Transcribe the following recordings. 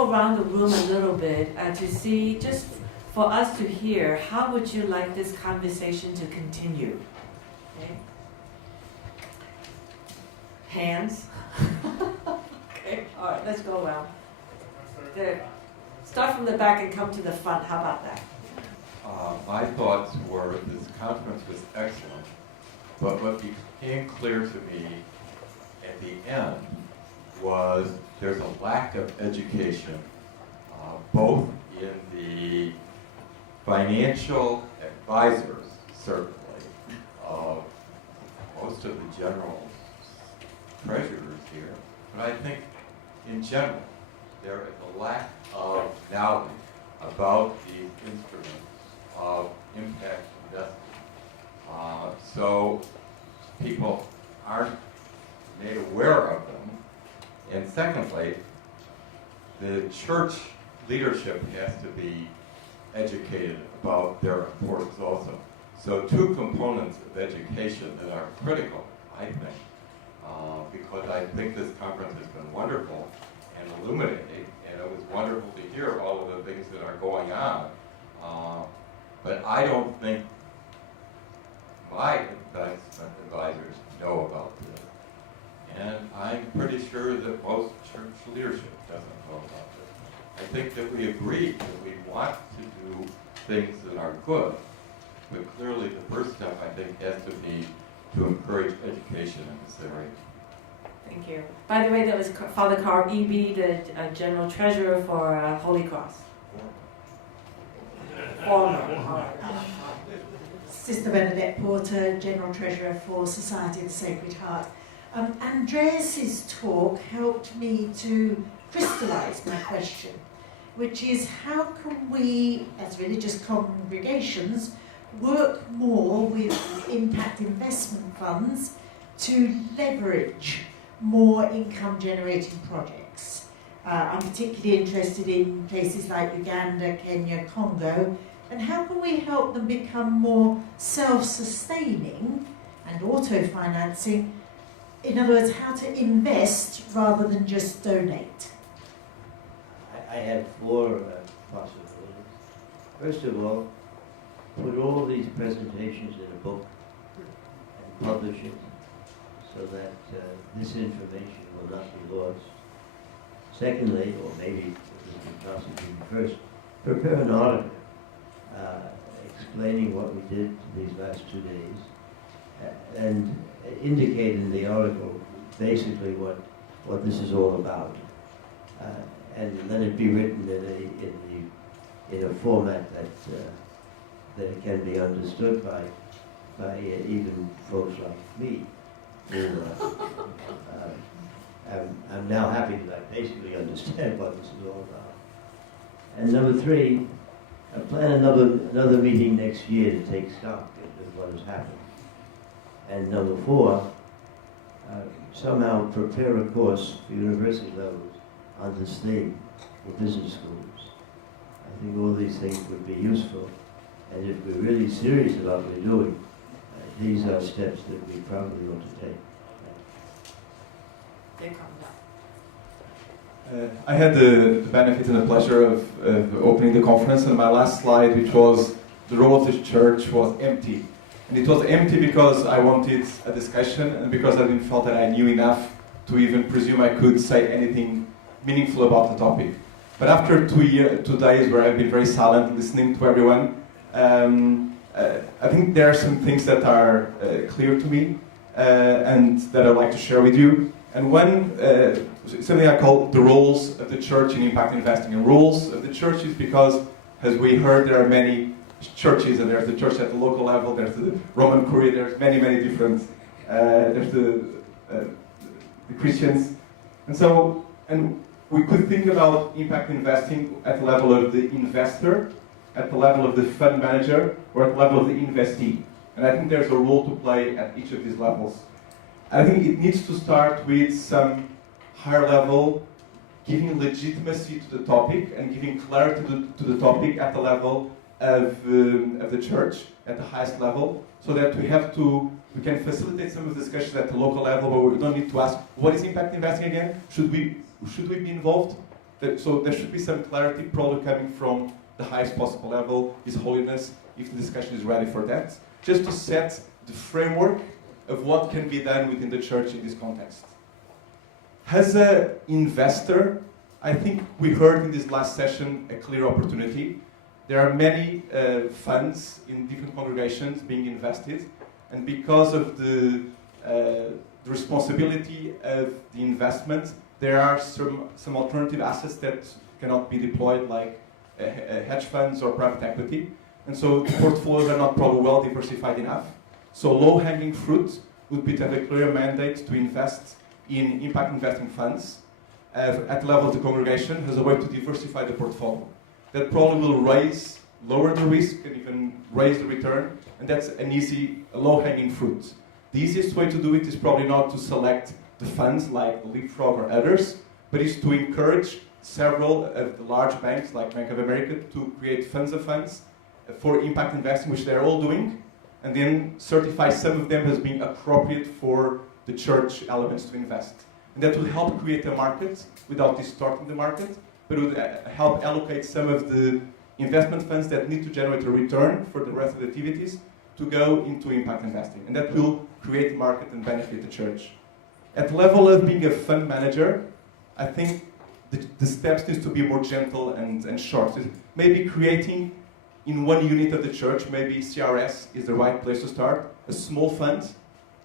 go around the room a little bit to see, just for us to hear, how would you like this conversation to continue? Okay. Hands. Okay, all right, let's go around. There. Start from the back and come to the front. How about that? My thoughts were this conference was excellent, but what became clear to me at the end was there's a lack of education, both in the financial advisors, certainly, most of the general treasurers here, but I think in general there is a lack of knowledge about these instruments of impact investing. So people aren't made aware of them. And secondly, the church leadership has to be educated about their importance also. So two components of education that are critical, I think, because I think this conference has been wonderful and illuminating, and it was wonderful to hear all of the things that are going on. But I don't think my investment advisors know about this. And I'm pretty sure that most church leadership doesn't know about this. I think that we agree that we want to do things that are good, but clearly the first step, I think, has to be to encourage education in this area. Thank you. By the way, that was Father Carl E.B., the General Treasurer for Holy Cross. Sister Bernadette Porter, General Treasurer for Society of the Sacred Heart. Andreas's talk helped me to crystallize my question, which is how can we, as religious congregations, work more with impact investment funds to leverage more income-generating projects. I'm particularly interested in places like Uganda, Kenya, Congo, and how can we help them become more self-sustaining and auto-financing? In other words, how to invest rather than just donate. I have four possibilities. First of all, put all these presentations in a book and publish it so that this information will not be lost. Secondly, or maybe this would possibly be first, prepare an article explaining what we did these last 2 days and indicate in the article basically what this is all about. And let it be written in a format that it can be understood by even folks like me. I'm now happy that I basically understand what this is all about. And number three, plan another meeting next year to take stock of what has happened. And number four, somehow prepare a course for university levels on this theme for business schools. I think all these things would be useful. And if we're really serious about what we're doing, these are steps that we probably ought to take. I had the benefit and the pleasure of opening the conference, and my last slide, which was the role of the church, was empty. And it was empty because I wanted a discussion and because I didn't feel that I knew enough to even presume I could say anything meaningful about the topic. But after 2 days where I've been very silent, listening to everyone, I think there are some things that are clear to me and that I'd like to share with you. And one, something I call the roles of the church in impact investing. And roles of the church is because, as we heard, there are many churches, and there's the church at the local level, there's the Roman Curia, there's many different, there's the Christians. And we could think about impact investing at the level of the investor, at the level of the fund manager, or at the level of the investee. And I think there's a role to play at each of these levels. I think it needs to start with some higher level, giving legitimacy to the topic and giving clarity to the topic at the level of the church, at the highest level, so that we can facilitate some of the discussions at the local level where we don't need to ask, what is impact investing again? Should we be involved? So there should be some clarity, probably coming from the highest possible level, His Holiness, if the discussion is ready for that, just to set the framework of what can be done within the church in this context. As an investor, I think we heard in this last session a clear opportunity. There are many funds in different congregations being invested, and because of the responsibility of the investment, there are some alternative assets that cannot be deployed, like hedge funds or private equity. And so the portfolios are not probably well diversified enough. So low-hanging fruit would be to have a clear mandate to invest in impact investing funds at the level of the congregation as a way to diversify the portfolio. That probably will lower the risk and even raise the return, and that's an easy, low-hanging fruit. The easiest way to do it is probably not to select the funds like Leapfrog or others, but is to encourage several of the large banks like Bank of America to create funds of funds for impact investing, which they're all doing, and then certify some of them as being appropriate for the church elements to invest. And that will help create a market without distorting the market, but it would help allocate some of the investment funds that need to generate a return for the rest of the activities to go into impact investing. And that will create market and benefit the church. At the level of being a fund manager, I think the steps need to be more gentle and short. So maybe creating in one unit of the church, maybe CRS is the right place to start, a small fund,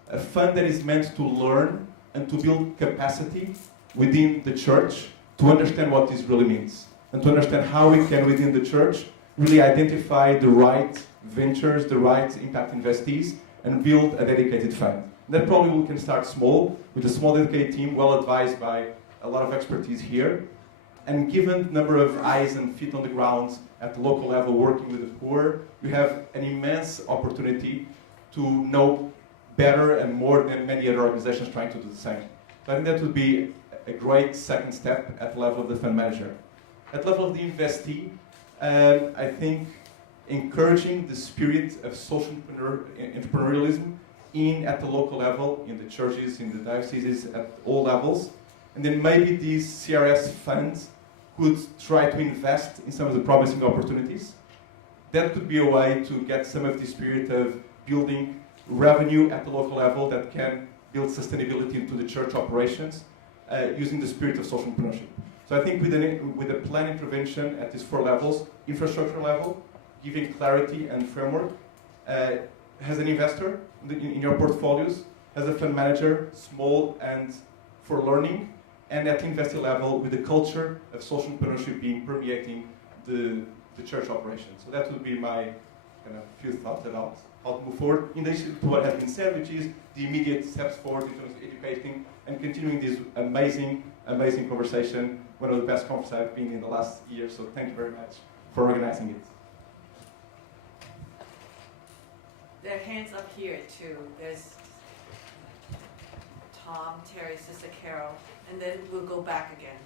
a fund that is meant to learn and to build capacity within the church to understand what this really means, and to understand how we can, within the church, really identify the right ventures, the right impact investees, and build a dedicated fund. That probably we can start small, with a small dedicated team, well advised by a lot of expertise here. And given the number of eyes and feet on the ground at the local level working with the poor, we have an immense opportunity to know better and more than many other organizations trying to do the same. So I think that would be a great second step at the level of the fund manager. At the level of the investee, I think encouraging the spirit of social entrepreneurialism at the local level, in the churches, in the dioceses, at all levels. And then maybe these CRS funds could try to invest in some of the promising opportunities. That could be a way to get some of the spirit of building revenue at the local level that can build sustainability into the church operations using the spirit of social entrepreneurship. So I think with a plan intervention at these 4 levels, infrastructure level, giving clarity and framework, as an investor in your portfolios, as a fund manager, small and for learning, and at the investor level with the culture of social entrepreneurship being permeating the church operation. So that would be my kind of few thoughts about how to move forward in addition to what has been said, which is the immediate steps forward in terms of educating and continuing this amazing conversation, one of the best conferences I've been in the last year. So thank you very much for organizing it. There are hands up here too. There's Tom, Terry, Sister Carol, and then we'll go back again.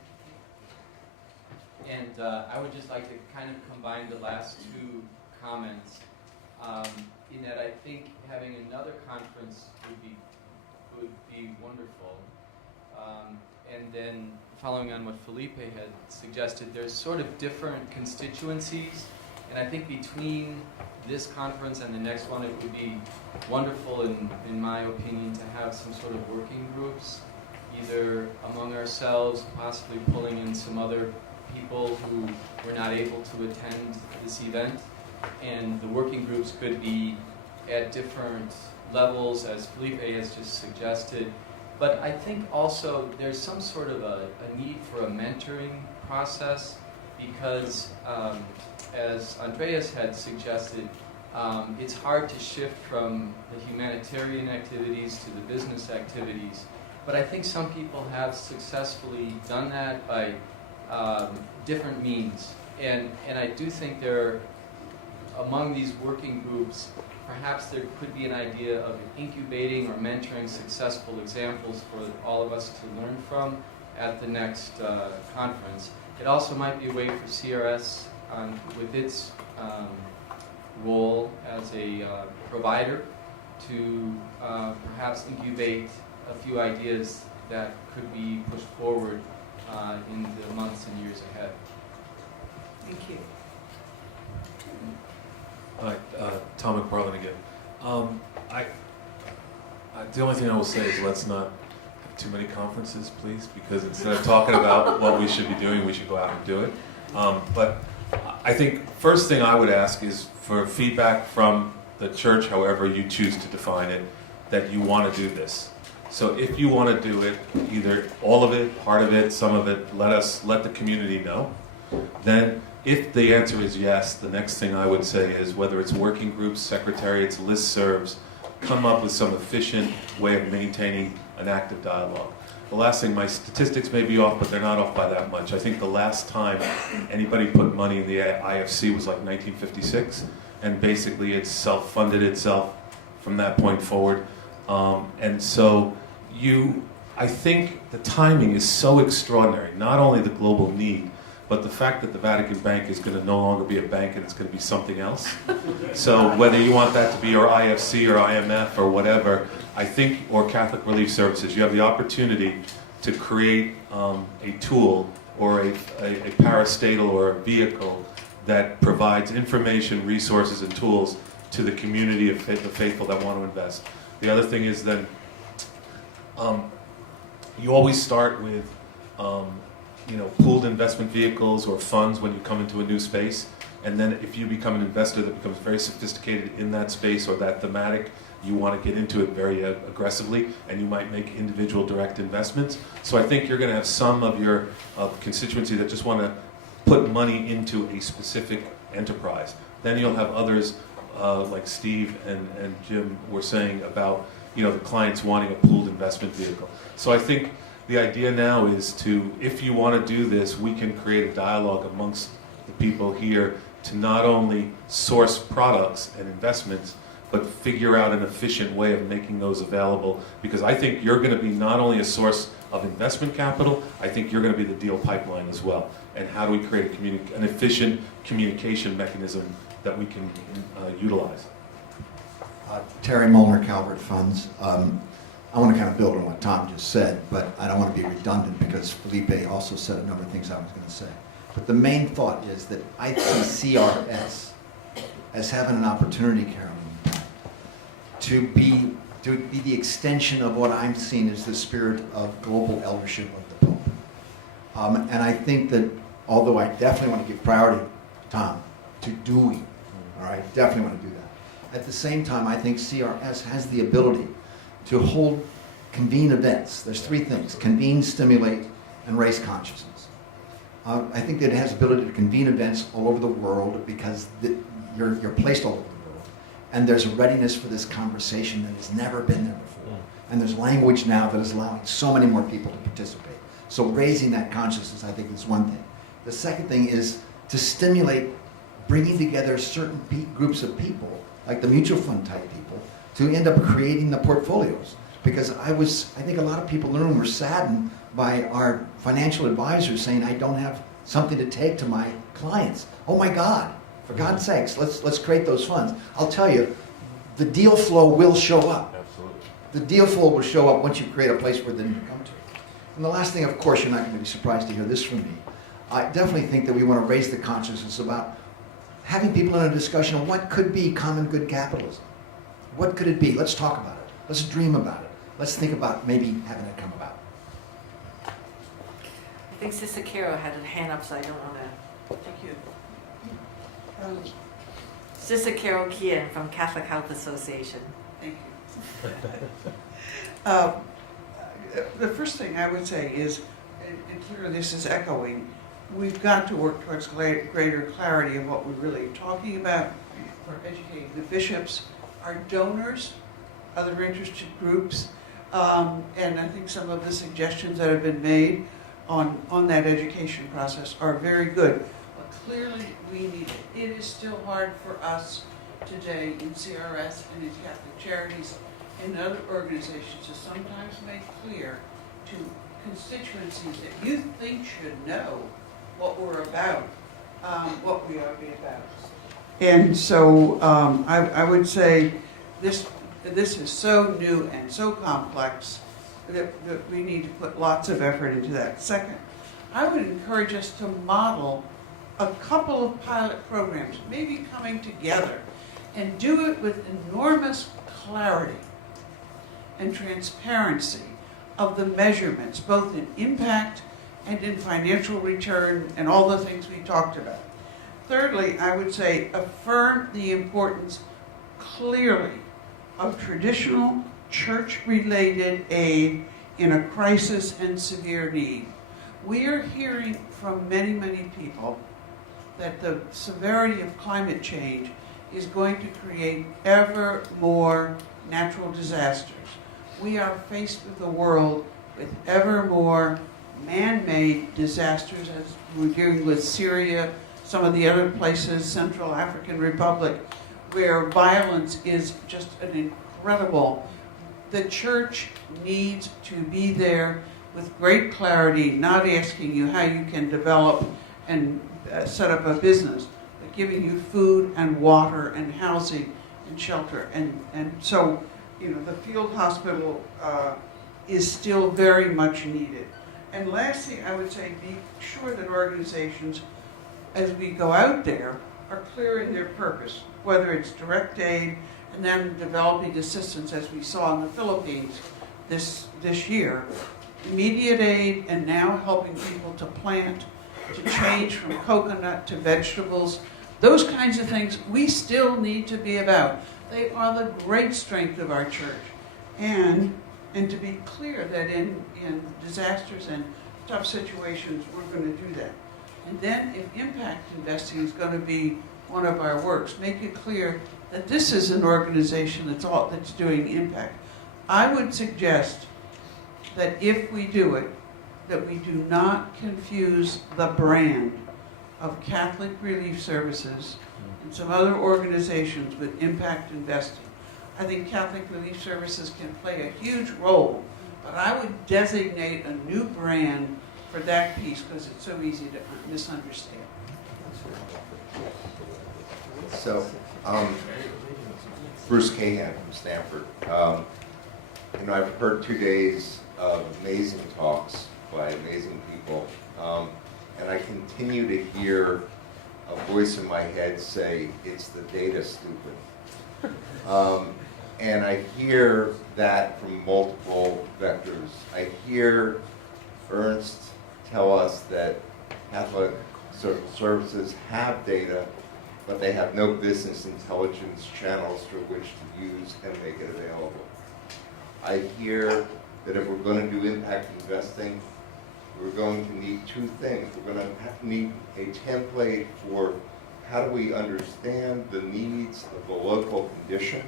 And I would just like to kind of combine the last 2 comments in that I think having another conference would be wonderful. And then following on what Felipe had suggested, there's sort of different constituencies, and I think between this conference and the next one, it would be wonderful, in my opinion, to have some sort of working groups, either among ourselves, possibly pulling in some other people who were not able to attend this event. And the working groups could be at different levels, as Felipe has just suggested. But I think also there's some sort of a need for a mentoring process, because as Andreas had suggested, it's hard to shift from the humanitarian activities to the business activities. But I think some people have successfully done that by different means. And I do think among these working groups, perhaps there could be an idea of incubating or mentoring successful examples for all of us to learn from at the next conference. It also might be a way for CRS, with its role as a provider, to perhaps incubate a few ideas that could be pushed forward in the months and years ahead. Thank you. Hi, Tom McFarlane again. The only thing I will say is let's not have too many conferences, please, because instead of talking about what we should be doing, we should go out and do it. But I think first thing I would ask is for feedback from the church, however you choose to define it, that you want to do this. So if you want to do it, either all of it, part of it, some of it, let the community know. Then if the answer is yes, the next thing I would say is whether it's working groups, secretariats, listservs, come up with some efficient way of maintaining an active dialogue. The last thing, my statistics may be off, but they're not off by that much. I think the last time anybody put money in the IFC was like 1956, and basically it self-funded itself from that point forward. And so I think the timing is so extraordinary, not only the global need, but the fact that the Vatican Bank is going to no longer be a bank and it's going to be something else. So whether you want that to be your IFC or IMF or whatever, I think, or Catholic Relief Services, you have the opportunity to create a tool or a parastatal or a vehicle that provides information, resources, and tools to the community of the faithful that want to invest. The other thing is that you always start with pooled investment vehicles or funds when you come into a new space. And then if you become an investor that becomes very sophisticated in that space or that thematic, you want to get into it very aggressively, and you might make individual direct investments. So I think you're going to have some of your constituency that just want to put money into a specific enterprise. Then you'll have others like Steve and Jim were saying about the clients wanting a pooled investment vehicle. So I think the idea now is if you want to do this, we can create a dialogue amongst the people here to not only source products and investments, but figure out an efficient way of making those available. Because I think you're going to be not only a source of investment capital, I think you're going to be the deal pipeline as well. And how do we create an efficient communication mechanism that we can utilize? Terry Molnar, Calvert Funds. I want to kind of build on what Tom just said, but I don't want to be redundant because Felipe also said a number of things I was going to say. But the main thought is that I see CRS as having an opportunity, Carolyn, to be the extension of what I'm seeing as the spirit of global eldership of the Pope. And I think that, although I definitely want to give priority, Tom, to doing, all right, definitely want to do that. At the same time, I think CRS has the ability to convene events. There's three things: convene, stimulate, and raise consciousness. I think that it has the ability to convene events all over the world because you're placed all over the world. And there's a readiness for this conversation that has never been there before. And there's language now that is allowing so many more people to participate. So raising that consciousness, I think, is one thing. The second thing is to stimulate bringing together certain groups of people, like the mutual fund type people, to end up creating the portfolios. Because I think a lot of people in the room were saddened by our financial advisors saying, I don't have something to take to my clients. Oh my God, for God's sakes, let's create those funds. I'll tell you, the deal flow will show up. Absolutely. The deal flow will show up once you create a place where they need to come to. And the last thing, of course, you're not going to be surprised to hear this from me. I definitely think that we want to raise the consciousness about having people in a discussion of what could be common good capitalism. What could it be? Let's talk about it. Let's dream about it. Let's think about maybe having it come about. I think Sister Carol had a hand up, so I don't want to. Thank you. Sister Carol Kian from Catholic Health Association. Thank you. The first thing I would say is, and clearly this is echoing, we've got to work towards greater clarity of what we're really talking about for educating the bishops, our donors, other interested groups, and I think some of the suggestions that have been made on that education process are very good. But clearly we need it. It is still hard for us today in CRS and in Catholic Charities and other organizations to sometimes make clear to constituencies that you think should know what we're about, what we ought to be about. And so I would say this is so new and so complex that we need to put lots of effort into that. Second, I would encourage us to model a couple of pilot programs, maybe coming together, and do it with enormous clarity and transparency of the measurements, both in impact and in financial return and all the things we talked about. Thirdly, I would say affirm the importance clearly of traditional church-related aid in a crisis and severe need. We are hearing from many, many people that the severity of climate change is going to create ever more natural disasters. We are faced with a world with ever more man-made disasters, as we're dealing with Syria, some of the other places, Central African Republic, where violence is just an incredible. The church needs to be there with great clarity, not asking you how you can develop and set up a business, but giving you food and water and housing and shelter. And so, you know, the field hospital is still very much needed. And lastly, I would say be sure that organizations, as we go out there, are clear in their purpose, whether it's direct aid and then developing assistance, as we saw in the Philippines this year, immediate aid, and now helping people to plant, to change from coconut to vegetables. Those kinds of things we still need to be about. They are the great strength of our church. And to be clear that in disasters and tough situations, we're going to do that. And then if impact investing is going to be one of our works, make it clear that this is an organization that's doing impact. I would suggest that if we do it, that we do not confuse the brand of Catholic Relief Services and some other organizations with impact investing. I think Catholic Relief Services can play a huge role, but I would designate a new brand for that piece because it's so easy to misunderstand. So, Bruce Cahan from Stanford. I've heard 2 days of amazing talks by amazing people, and I continue to hear a voice in my head say, it's the data stupid. And I hear that from multiple vectors. I hear Ernst tell us that Catholic services have data, but they have no business intelligence channels through which to use and make it available. I hear that if we're going to do impact investing, we're going to need 2 things. We're going to need a template for how do we understand the needs of the local condition,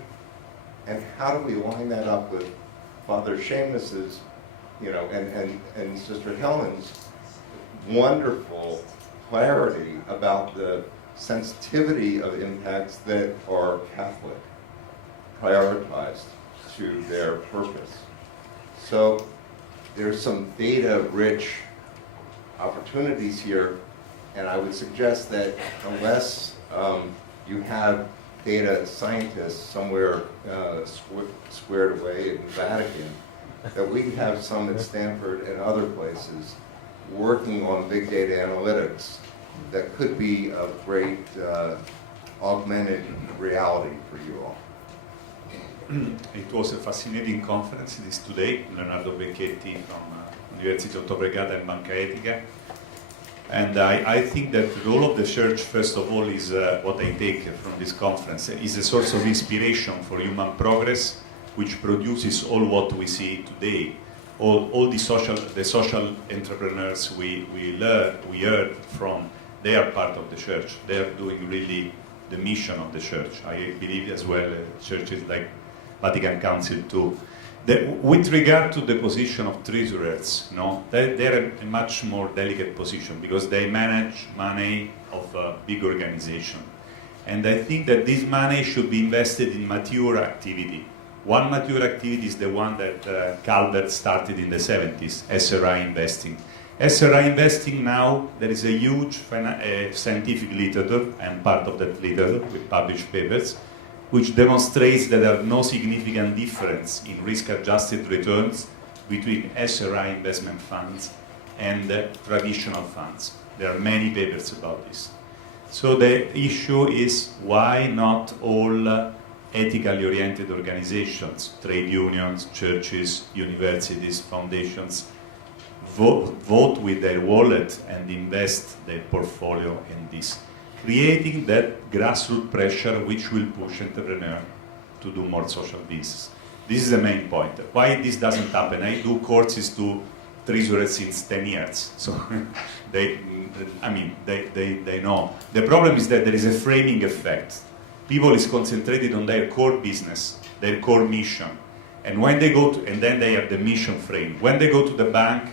and how do we line that up with Father Seamus's, and Sister Helen's wonderful clarity about the sensitivity of impacts that are Catholic, prioritized to their purpose. So there's some data-rich opportunities here, and I would suggest that unless you have data scientists somewhere squared away in the Vatican, that we have some at Stanford and other places working on big data analytics that could be a great augmented reality for you all. It was a fascinating conference this today. Leonardo Becchetti from University of Tor Vergata and Banca Etica. And I think that the role of the Church, first of all, is what I take from this conference, is a source of inspiration for human progress, which produces all what we see today. All the social entrepreneurs we heard from, they are part of the Church. They are doing really the mission of the Church. I believe as well churches like Vatican Council too. With regard to the position of treasurers, they're a much more delicate position because they manage money of a big organization. And I think that this money should be invested in mature activity. One mature activity is the one that Calvert started in the 70s, SRI investing. SRI investing now, there is a huge scientific literature, and part of that literature with published papers, which demonstrates that there are no significant difference in risk-adjusted returns between SRI investment funds and traditional funds. There are many papers about this. So the issue is why not all ethically oriented organizations, trade unions, churches, universities, foundations, vote with their wallet and invest their portfolio in this, creating that grassroots pressure which will push entrepreneurs to do more social business. This is the main point. Why this doesn't happen? I do courses to treasurers since 10 years, so they know. The problem is that there is a framing effect. People is concentrated on their core business, their core mission, and when they go to, and then they have the mission frame. When they go to the bank,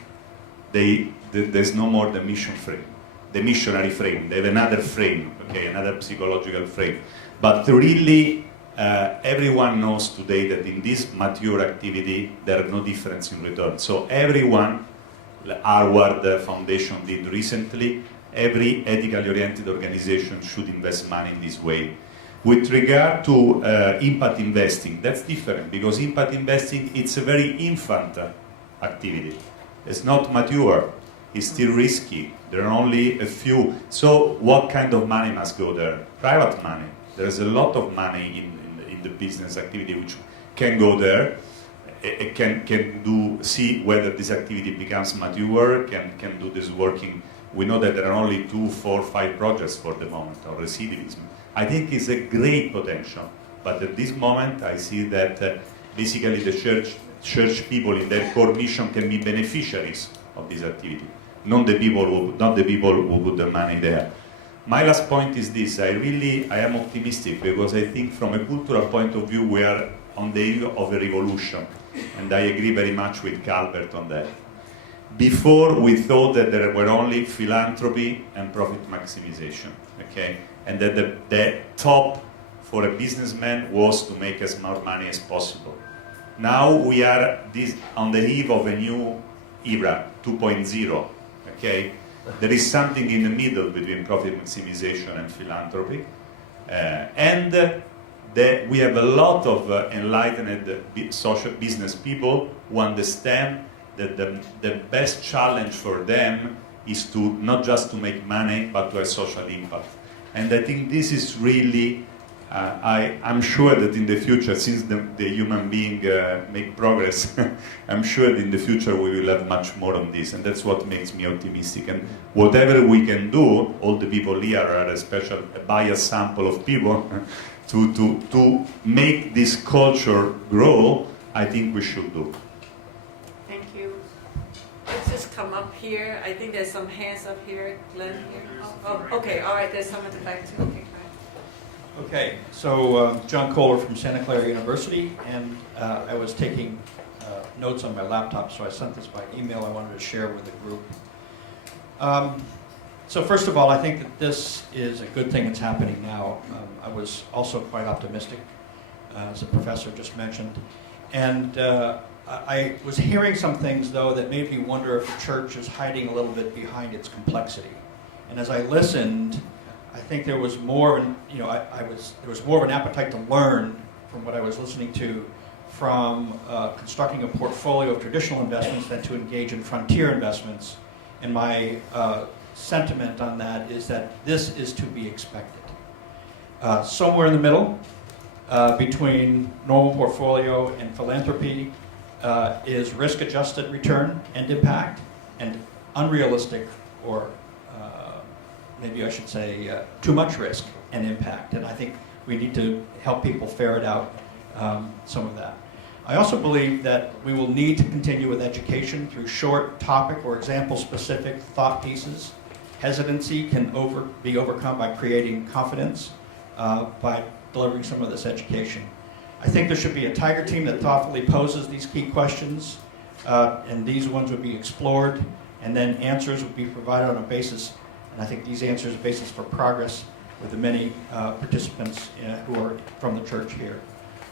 there's no more the mission frame, the missionary frame. They have another frame, okay, another psychological frame. But really, everyone knows today that in this mature activity, there are no difference in return. So everyone, Harvard Foundation did recently, every ethically oriented organization should invest money in this way. With regard to impact investing, that's different, because impact investing, it's a very infant activity. It's not mature, it's still risky. There are only a few. So what kind of money must go there? Private money. There's a lot of money in the business activity which can go there. It can see whether this activity becomes mature, can do this working. We know that there are only 2, 4, 5 projects for the moment of recidivism. I think it's a great potential, but at this moment I see that basically the church people in their core mission can be beneficiaries of this activity, not the people who put the money there. My last point is this: I am optimistic, because I think from a cultural point of view we are on the eve of a revolution, and I agree very much with Calvert on that. Before, we thought that there were only philanthropy and profit maximization, okay, and that the top for a businessman was to make as much money as possible. Now we are on the eve of a new era, 2.0, okay? There is something in the middle between profit maximization and philanthropy. We have a lot of enlightened social business people who understand that the best challenge for them is to not just to make money, but to have social impact. And I think this is really, I'm sure that in the future, since the human being make progress, I'm sure that in the future we will have much more on this, and that's what makes me optimistic. And whatever we can do, all the people here are a biased sample of people, to make this culture grow, I think we should do. Thank you. Let's just come up here. I think there's some hands up here. Glenn here. Oh, okay, all right, there's some at the back too. Okay. Okay, so John Kohler from Santa Clara University, and I was taking notes on my laptop, so I sent this by email. I wanted to share with the group. So first of all, I think that this is a good thing that's happening now. I was also quite optimistic, as the professor just mentioned. And I was hearing some things, though, that made me wonder if the church is hiding a little bit behind its complexity. And as I listened, I think there was more, there was more of an appetite to learn from what I was listening to, from constructing a portfolio of traditional investments than to engage in frontier investments. And my sentiment on that is that this is to be expected. Somewhere in the middle, between normal portfolio and philanthropy, is risk-adjusted return and impact, and unrealistic, or maybe I should say too much risk and impact. And I think we need to help people ferret out some of that. I also believe that we will need to continue with education through short topic or example-specific thought pieces. Hesitancy can be overcome by creating confidence, by delivering some of this education. I think there should be a Tiger team that thoughtfully poses these key questions, and these ones would be explored, and then answers would be provided on a basis, and I think these answers are a basis for progress with the many participants who are from the church here.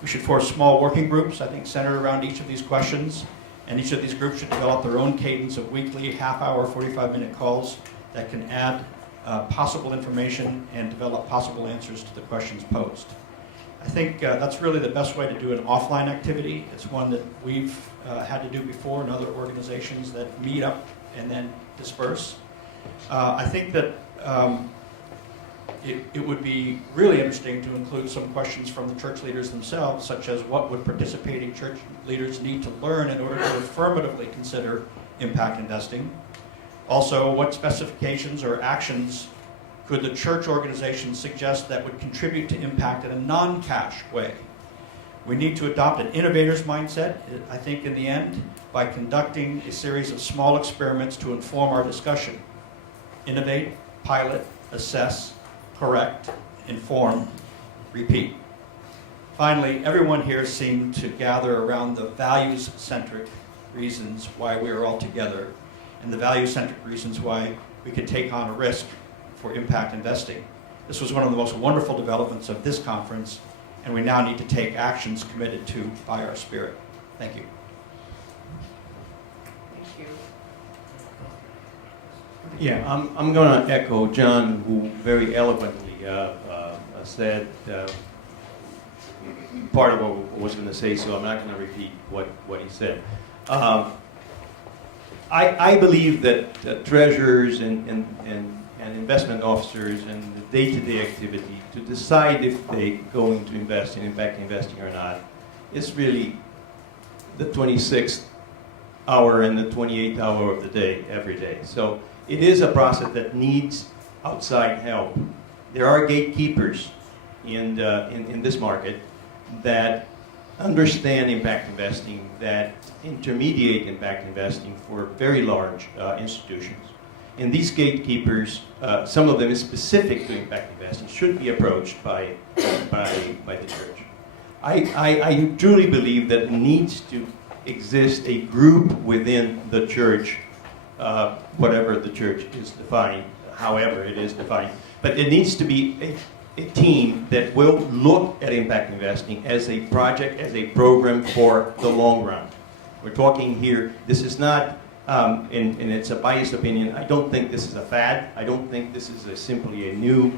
We should form small working groups, I think, centered around each of these questions, and each of these groups should develop their own cadence of weekly, half-hour, 45-minute calls that can add possible information and develop possible answers to the questions posed. I think that's really the best way to do an offline activity. It's one that we've had to do before in other organizations that meet up and then disperse. I think that it would be really interesting to include some questions from the church leaders themselves, such as what would participating church leaders need to learn in order to affirmatively consider impact investing. Also, what specifications or actions could the church organization suggest that would contribute to impact in a non-cash way? We need to adopt an innovator's mindset, I think, in the end, by conducting a series of small experiments to inform our discussion. Innovate, pilot, assess, correct, inform, repeat. Finally, everyone here seemed to gather around the values-centric reasons why we are all together, and the value-centric reasons why we could take on a risk for impact investing. This was one of the most wonderful developments of this conference, and we now need to take actions committed to by our spirit. Thank you. Thank you. Yeah, I'm going to echo John, who very eloquently said part of what I was going to say, so I'm not going to repeat what he said. I believe that treasurers and investment officers and the day-to-day activity to decide if they're going to invest in impact investing or not is really the 26th hour and the 28th hour of the day, every day. So it is a process that needs outside help. There are gatekeepers in this market that understand impact investing, that intermediate impact investing for very large institutions. And these gatekeepers, some of them is specific to impact investing, should be approached by the church. I truly believe that it needs to exist a group within the church, whatever the church is defined, however it is defined. But it needs to be a team that will look at impact investing as a project, as a program for the long run. We're talking here, this is not, and it's a biased opinion, I don't think this is a fad. I don't think this is simply a new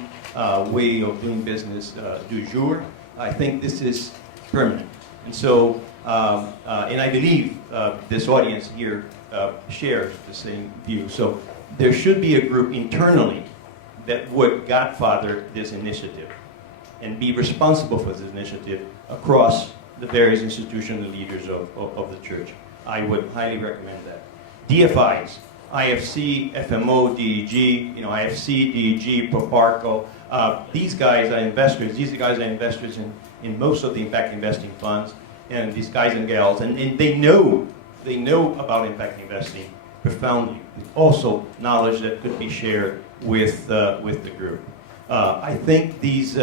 way of doing business du jour. I think this is permanent. And so, and I believe this audience here shares the same view. So there should be a group internally that would godfather this initiative and be responsible for this initiative across the various institutional leaders of the church. I would highly recommend that. DFIs, IFC, FMO, DEG, IFC, DEG, Proparco, these guys are investors. These guys are investors in most of the impact investing funds, and these guys and gals, and they know about impact investing profoundly. Also, knowledge that could be shared with the group. I think these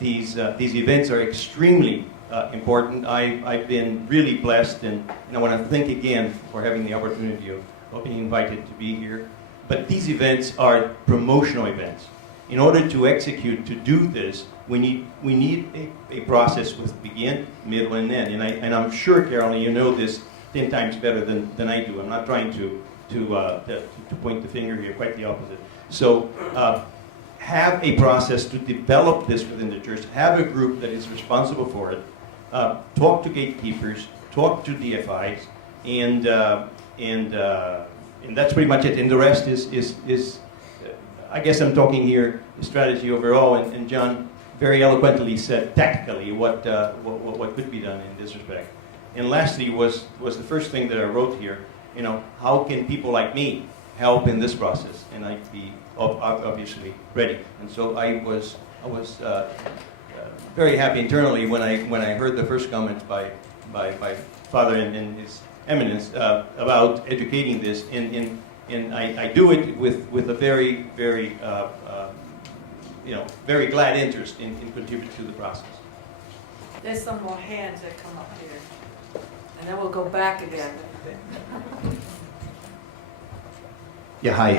events are extremely important. I've been really blessed, and I want to thank again for having the opportunity of being invited to be here. But these events are promotional events. In order to execute, to do this, we need a process with begin, middle, and end. And I'm sure, Carolyn, you know this 10 times better than I do. I'm not trying to point the finger here, quite the opposite. So have a process to develop this within the church, have a group that is responsible for it, talk to gatekeepers, talk to DFIs, and that's pretty much it. And the rest is I guess I'm talking here strategy overall, and John very eloquently said tactically what could be done in this respect. And lastly was the first thing that I wrote here. How can people like me help in this process? And I'd be obviously ready. And so I was very happy internally when I heard the first comments by Father and His Eminence about educating this. And I do it with a very, very, very glad interest in contributing to the process. There's some more hands that come up here. And then we'll go back again. Yeah, hi,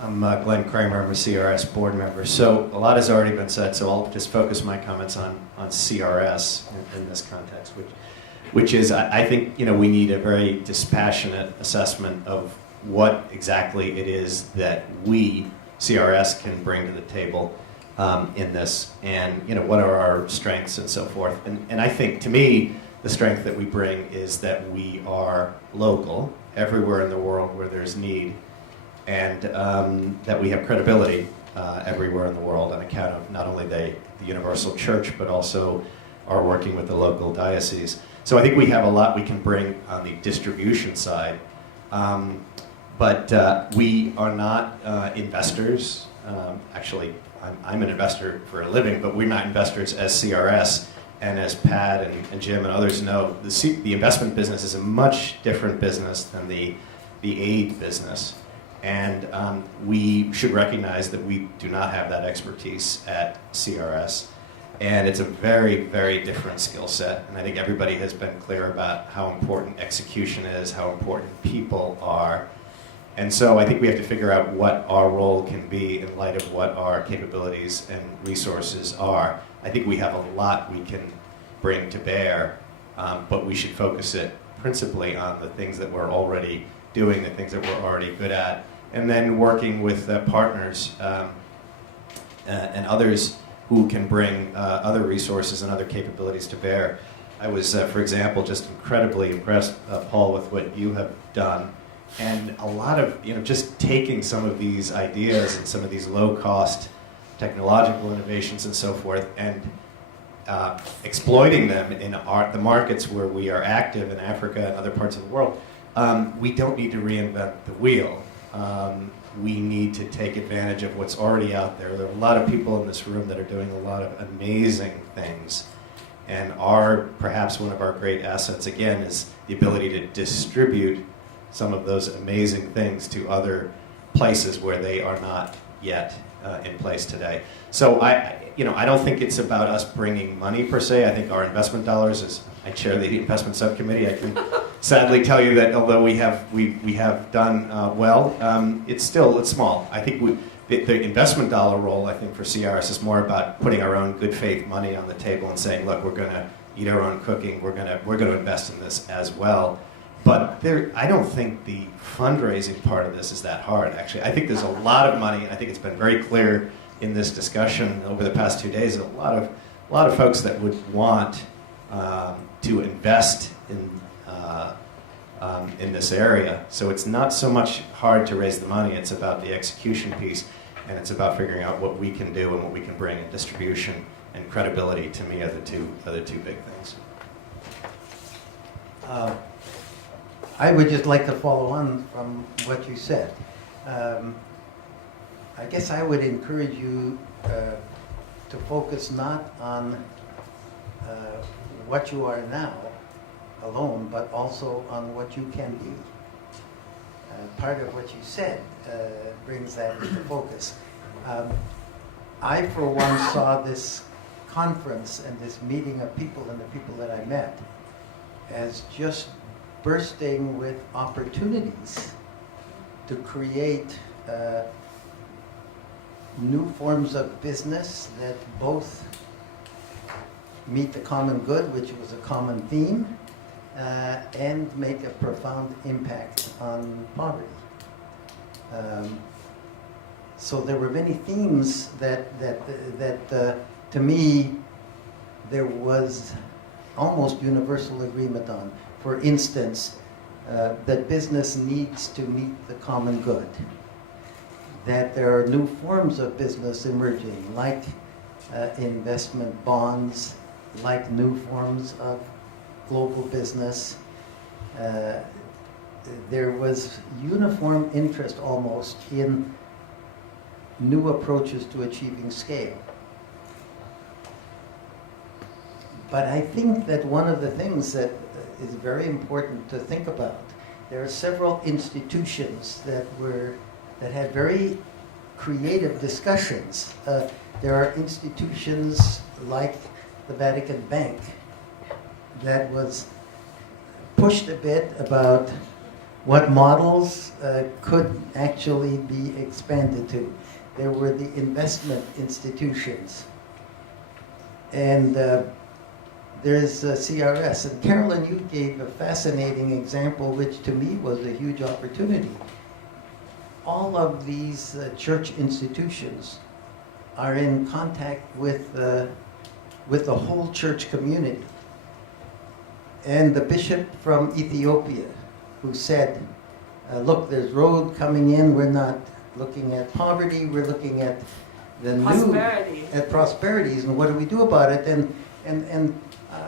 I'm Glenn Kramer. I'm a CRS board member. So a lot has already been said, so I'll just focus my comments on CRS in this context, which is, I think, we need a very dispassionate assessment of what exactly it is that we, CRS, can bring to the table in this, and what are our strengths and so forth. And I think, to me, the strength that we bring is that we are local, everywhere in the world where there's need, and that we have credibility everywhere in the world on account of not only the universal church, but also our working with the local diocese. So I think we have a lot we can bring on the distribution side. But we are not investors. Actually, I'm an investor for a living, but we're not investors as CRS. And as Pat and Jim and others know, the investment business is a much different business than the aid business. And we should recognize that we do not have that expertise at CRS. And it's a very, very different skill set. And I think everybody has been clear about how important execution is, how important people are. And so I think we have to figure out what our role can be in light of what our capabilities and resources are. I think we have a lot we can bring to bear, but we should focus it principally on the things that we're already doing, the things that we're already good at, and then working with partners and others who can bring other resources and other capabilities to bear. I was, for example, just incredibly impressed, Paul, with what you have done. And a lot of, just taking some of these ideas and some of these low-cost technological innovations and so forth, and exploiting them in the markets where we are active in Africa and other parts of the world. We don't need to reinvent the wheel. We need to take advantage of what's already out there. There are a lot of people in this room that are doing a lot of amazing things. And perhaps one of our great assets, again, is the ability to distribute some of those amazing things to other places where they are not yet in place today. So I don't think it's about us bringing money per se. I think our investment dollars, as I chair the investment subcommittee, I can sadly tell you that although we have done well, it's small. I think the investment dollar role, I think, for CRS is more about putting our own good faith money on the table and saying, look, we're going to eat our own cooking. We're going to invest in this as well. But I don't think the fundraising part of this is that hard, actually. I think there's a lot of money. I think it's been very clear in this discussion over the past 2 days, a lot of folks that would want to invest in this area. So it's not so much hard to raise the money. It's about the execution piece, and it's about figuring out what we can do and what we can bring in distribution and credibility. To me, are the two big things. I would just like to follow on from what you said. I guess I would encourage you to focus not on what you are now alone, but also on what you can be. Part of what you said brings that into focus. I, for one, saw this conference and this meeting of people and the people that I met as just bursting with opportunities to create new forms of business that both meet the common good, which was a common theme, and make a profound impact on poverty. So there were many themes that to me there was almost universal agreement on. For instance, that business needs to meet the common good, that there are new forms of business emerging, like investment bonds, like new forms of global business. There was uniform interest almost in new approaches to achieving scale. But I think that one of the things that is very important to think about, there are several institutions that had very creative discussions. There are institutions like the Vatican Bank that was pushed a bit about what models could actually be expanded to. There were the investment institutions. And there's CRS. And Carolyn, you gave a fascinating example, which to me was a huge opportunity. All of these church institutions are in contact with the whole church community. And the bishop from Ethiopia, who said, look, there's road coming in, we're not looking at poverty, we're looking at the Prosperity. at prosperities, and what do we do about it? And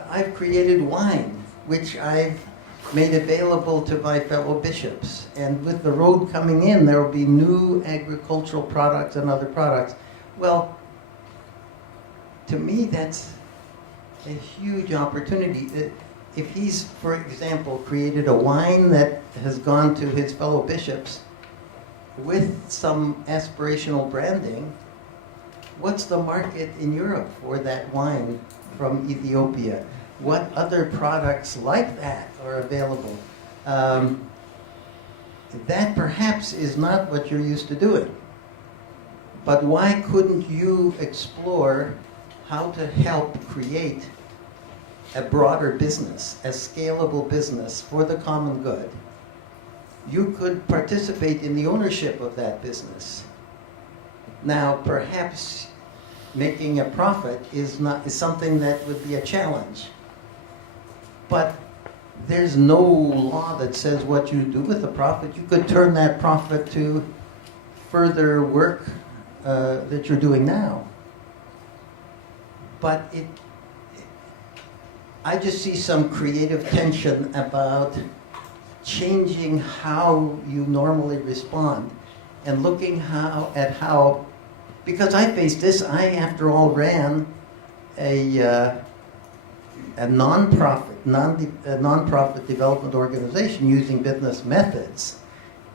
I've created wine, which I've made available to my fellow bishops. And with the road coming in, there will be new agricultural products and other products. Well, to me, that's a huge opportunity. If he's, for example, created a wine that has gone to his fellow bishops with some aspirational branding, what's the market in Europe for that wine from Ethiopia? What other products like that are available? That perhaps is not what you're used to doing. But why couldn't you explore how to help create a broader business, a scalable business for the common good? You could participate in the ownership of that business. Now, perhaps making a profit is something that would be a challenge. But there's no law that says what you do with the profit. You could turn that profit to further work that you're doing now. But I just see some creative tension about changing how you normally respond and looking at how, because I faced this, I after all ran a non-profit development organization using business methods.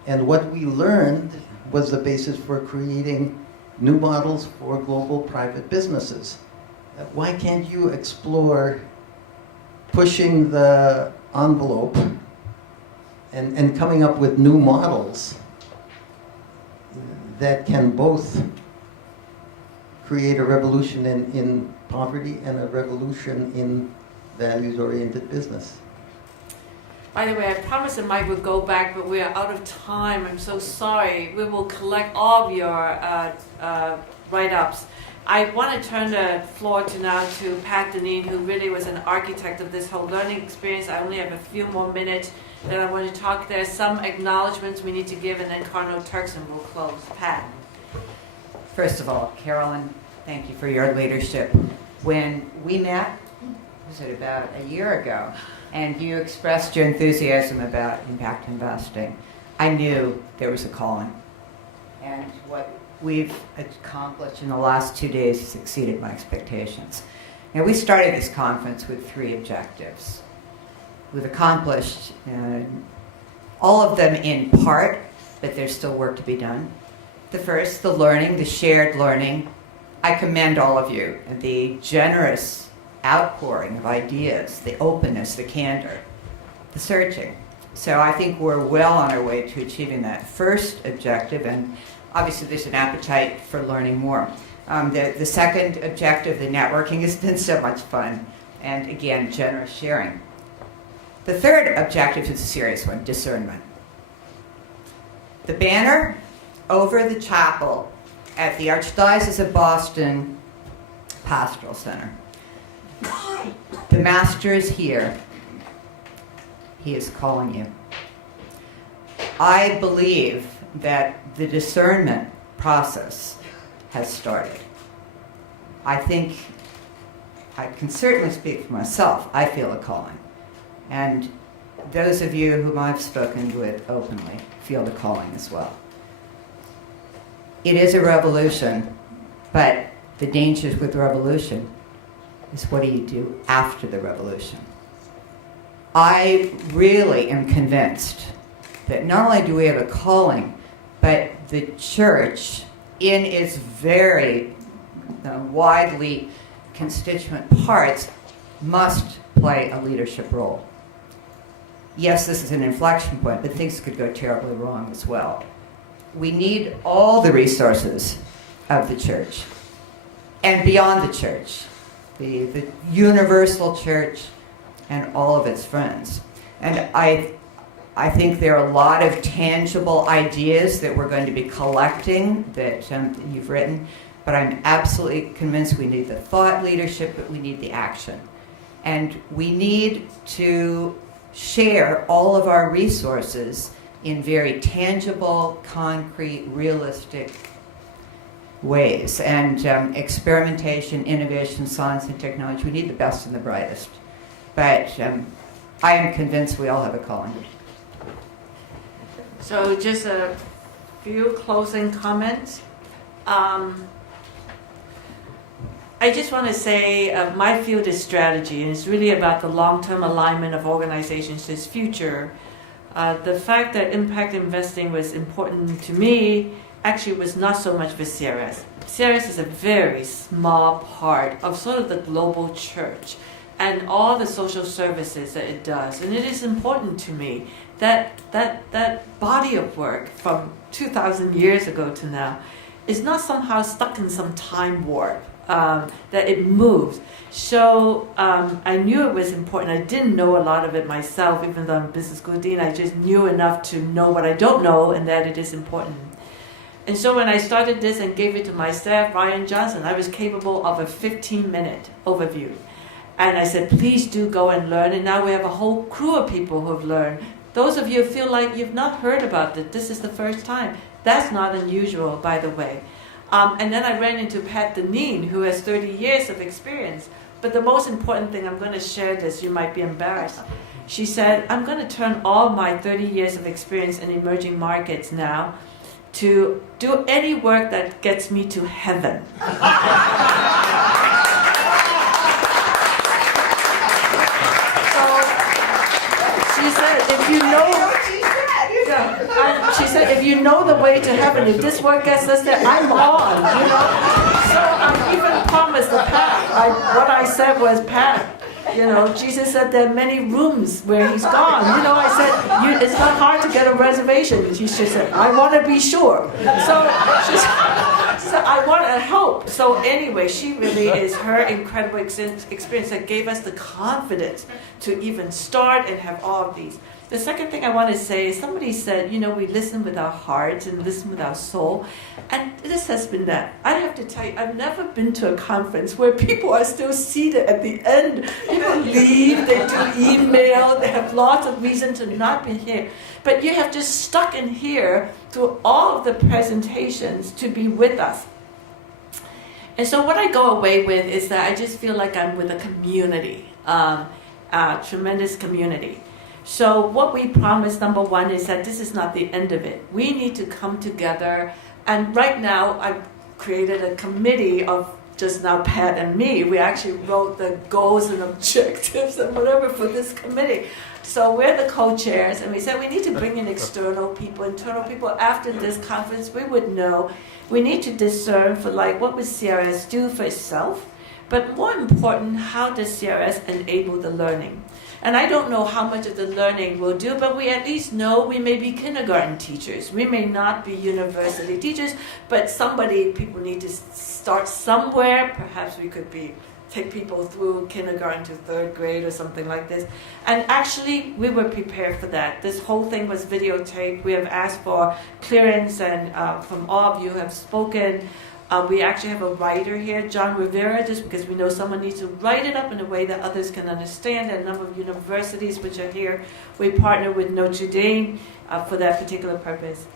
And what we learned was the basis for creating new models for global private businesses. Why can't you explore pushing the envelope and coming up with new models that can both create a revolution in poverty and a revolution in values-oriented business? By the way, I promised that Mike would go back, but we are out of time. I'm so sorry. We will collect all of your write-ups. I want to turn the floor now to Pat Dinneen, who really was an architect of this whole learning experience. I only have a few more minutes that I want to talk. There's some acknowledgments we need to give, and then Cardinal Turkson will close. Pat. First of all, Carolyn, thank you for your leadership. When we met, was it about a year ago, and you expressed your enthusiasm about impact investing, I knew there was a calling. And what we've accomplished in the last 2 days has exceeded my expectations. Now, we started this conference with 3 objectives. We've accomplished all of them in part, but there's still work to be done. The first, the learning, the shared learning. I commend all of you and the generous outpouring of ideas, the openness, the candor, the searching. So I think we're well on our way to achieving that first objective, and obviously there's an appetite for learning more. The second objective, the networking, has been so much fun, and again, generous sharing. The third objective is a serious one, discernment. The banner over the chapel at the Archdiocese of Boston Pastoral Center. The Master is here. He is calling you. I believe that the discernment process has started. I think I can certainly speak for myself. I feel a calling. And those of you whom I've spoken with openly feel the calling as well. It is a revolution, but the dangers with revolution is what do you do after the revolution? I really am convinced that not only do we have a calling, but the church, in its very widely constituent parts, must play a leadership role. Yes, this is an inflection point, but things could go terribly wrong as well. We need all the resources of the church and beyond the church, the universal church and all of its friends. And I think there are a lot of tangible ideas that we're going to be collecting that you've written, but I'm absolutely convinced we need the thought leadership, but we need the action. And we need to share all of our resources in very tangible, concrete, realistic ways. And experimentation, innovation, science, and technology, we need the best and the brightest. But I am convinced we all have a calling. So just a few closing comments. I just want to say my field is strategy, and it's really about the long-term alignment of organizations to its future. The fact that impact investing was important to me actually was not so much for CRS. CRS is a very small part of sort of the global church and all the social services that it does. And it is important to me that body of work from 2,000 years ago to now is not somehow stuck in some time warp, that it moves. So I knew it was important. I didn't know a lot of it myself, even though I'm a business school dean. I just knew enough to know what I don't know and that it is important. And so when I started this and gave it to my staff, Ryan Johnson, I was capable of a 15-minute overview. And I said, please do go and learn. And now we have a whole crew of people who have learned. Those of you who feel like you've not heard about it, this is the first time. That's not unusual, by the way. And then I ran into Pat Dinneen, who has 30 years of experience. But the most important thing, I'm going to share this, you might be embarrassed. She said, I'm going to turn all my 30 years of experience in emerging markets now to do any work that gets me to heaven. She said, if you know, she said, if you know the way to heaven, if this work gets us there, I'm on, you know. So I even promised the Pat. What I said was, Pat, you know, Jesus said there are many rooms where he's gone. You know, I said, it's not hard to get a reservation. She said, I want to be sure. So she said, I want to help. So anyway, she really is her incredible experience that gave us the confidence to even start and have all of these. The second thing I want to say is somebody said, you know, we listen with our hearts and listen with our soul. And this has been that. I have to tell you, I've never been to a conference where people are still seated at the end. People leave, they do email, they have lots of reason to not be here. But you have just stuck in here through all of the presentations to be with us. And so what I go away with is that I just feel like I'm with a community, a tremendous community. So what we promise, number one, is that this is not the end of it. We need to come together. And right now, I've created a committee of just now Pat and me. We actually wrote the goals and objectives and whatever for this committee. So we're the co-chairs, and we said we need to bring in external people, internal people. After this conference, we would know. We need to discern for like, what would CRS do for itself? But more important, how does CRS enable the learning? And I don't know how much of the learning we'll do, but we at least know we may be kindergarten teachers. We may not be university teachers, but people need to start somewhere. Perhaps we could take people through kindergarten to third grade or something like this. And actually, we were prepared for that. This whole thing was videotaped. We have asked for clearance, and from all of you who have spoken. We actually have a writer here, John Rivera, just because we know someone needs to write it up in a way that others can understand. And a number of universities which are here, we partner with Notre Dame for that particular purpose.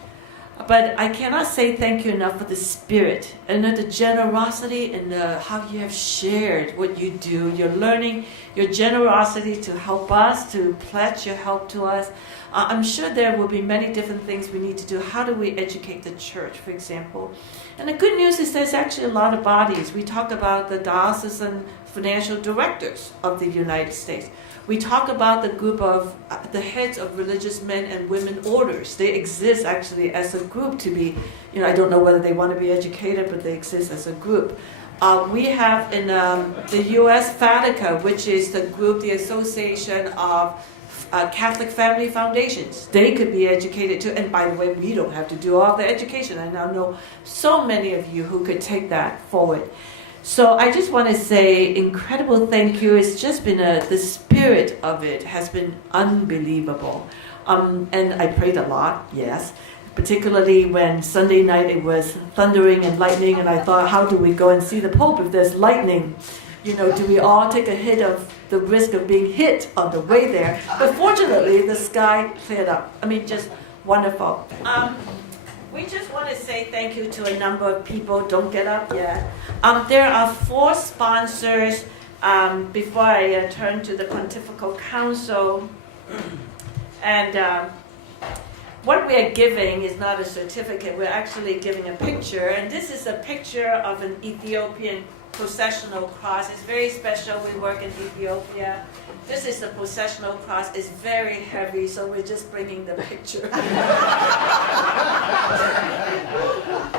But I cannot say thank you enough for the spirit and the generosity and how you have shared what you do, your learning, your generosity to help us, to pledge your help to us. I'm sure there will be many different things we need to do. How do we educate the church, for example? And the good news is there's actually a lot of bodies. We talk about the diocesan financial directors of the United States. We talk about the group of the heads of religious men and women orders. They exist actually as a group to be, I don't know whether they want to be educated, but they exist as a group. We have in the U.S. Vatican, which is the group, the Association of Catholic Family Foundations. They could be educated too. And by the way, we don't have to do all the education. I now know so many of you who could take that forward. So I just want to say incredible thank you. It's just been the spirit of it has been unbelievable. And I prayed a lot, yes. Particularly when Sunday night it was thundering and lightning, and I thought, how do we go and see the Pope if there's lightning? Do we all take a hit of the risk of being hit on the way there? But fortunately, the sky cleared up. Just Wonderful. We just want to say thank you to a number of people. Don't get up yet. There are 4 sponsors. Before I turn to the Pontifical Council, and what we are giving is not a certificate. We're actually giving a picture, and this is a picture of an Ethiopian processional cross. It's very special. We work in Ethiopia. This is the processional cross. It's very heavy, so we're just bringing the picture.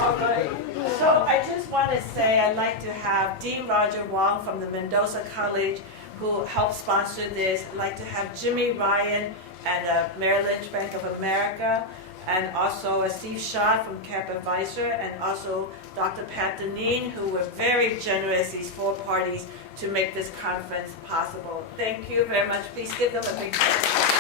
All right. So I just want to say I'd like to have Dean Roger Wong from the Mendoza College, who helped sponsor this. I'd like to have Jimmy Ryan and Merrill Lynch Bank of America, and also Steve Schott from Cap Advisor, and also Dr. Pat Dinneen, who were very generous, these 4 parties, to make this conference possible. Thank you very much. Please give them a big hand.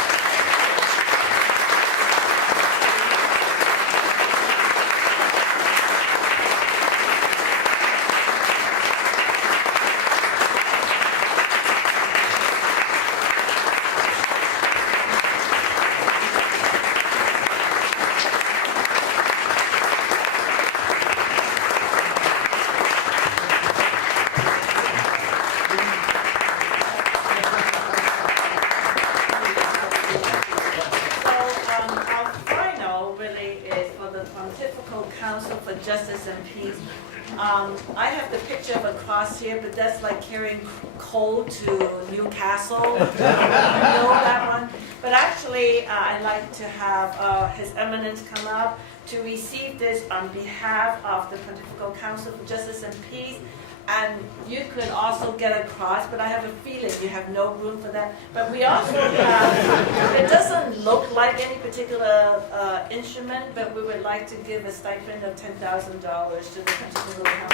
Justice and Peace. I have the picture of a cross here, but that's like carrying coal to Newcastle. You know that one? But actually, I'd like to have His Eminence come up to receive this on behalf of the Pontifical Council for Justice and Peace. And you could also get a cross, but I have a feeling you have no room for that. But we also have, it doesn't look like any particular instrument, but we would like to give a stipend of $10,000 to the Pontifical Council.